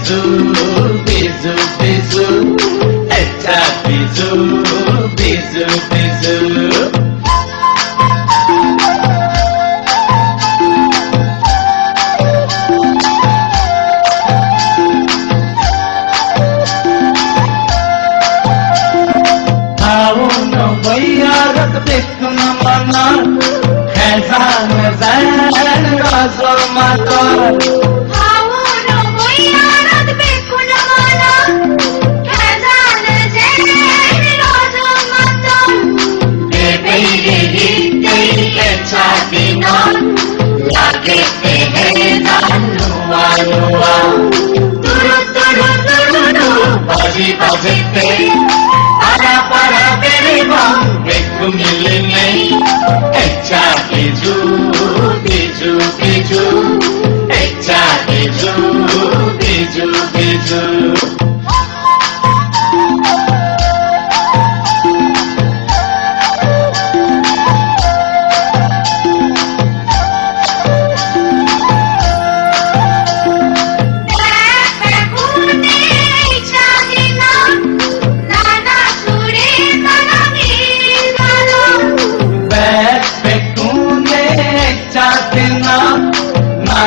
বিজু বিজু বিজু একটা Biju Biju Biju Bajete, para beribang, beku milene, echa biju, biju biju, echa biju, biju biju.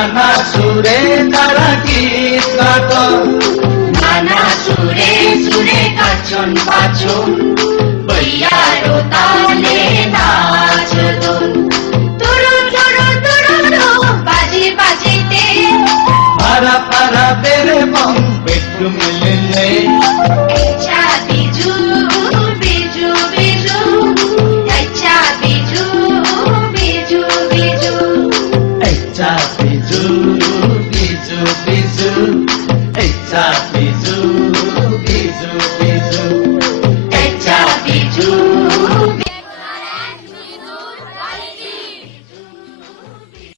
নানা সুরে তারা গীত গাতন নানা সুরে সুরে কাচন পাচন বৈয়ারো তালে নাচদন তুরু তুরু তুরু বাজি বাজিতে পারা পারা বেরে বং বেটু মিললে এচ্ছা বিজু বিজু বিজু এচ্ছা বিজু বিজু বিজু এচ্ছা বিজু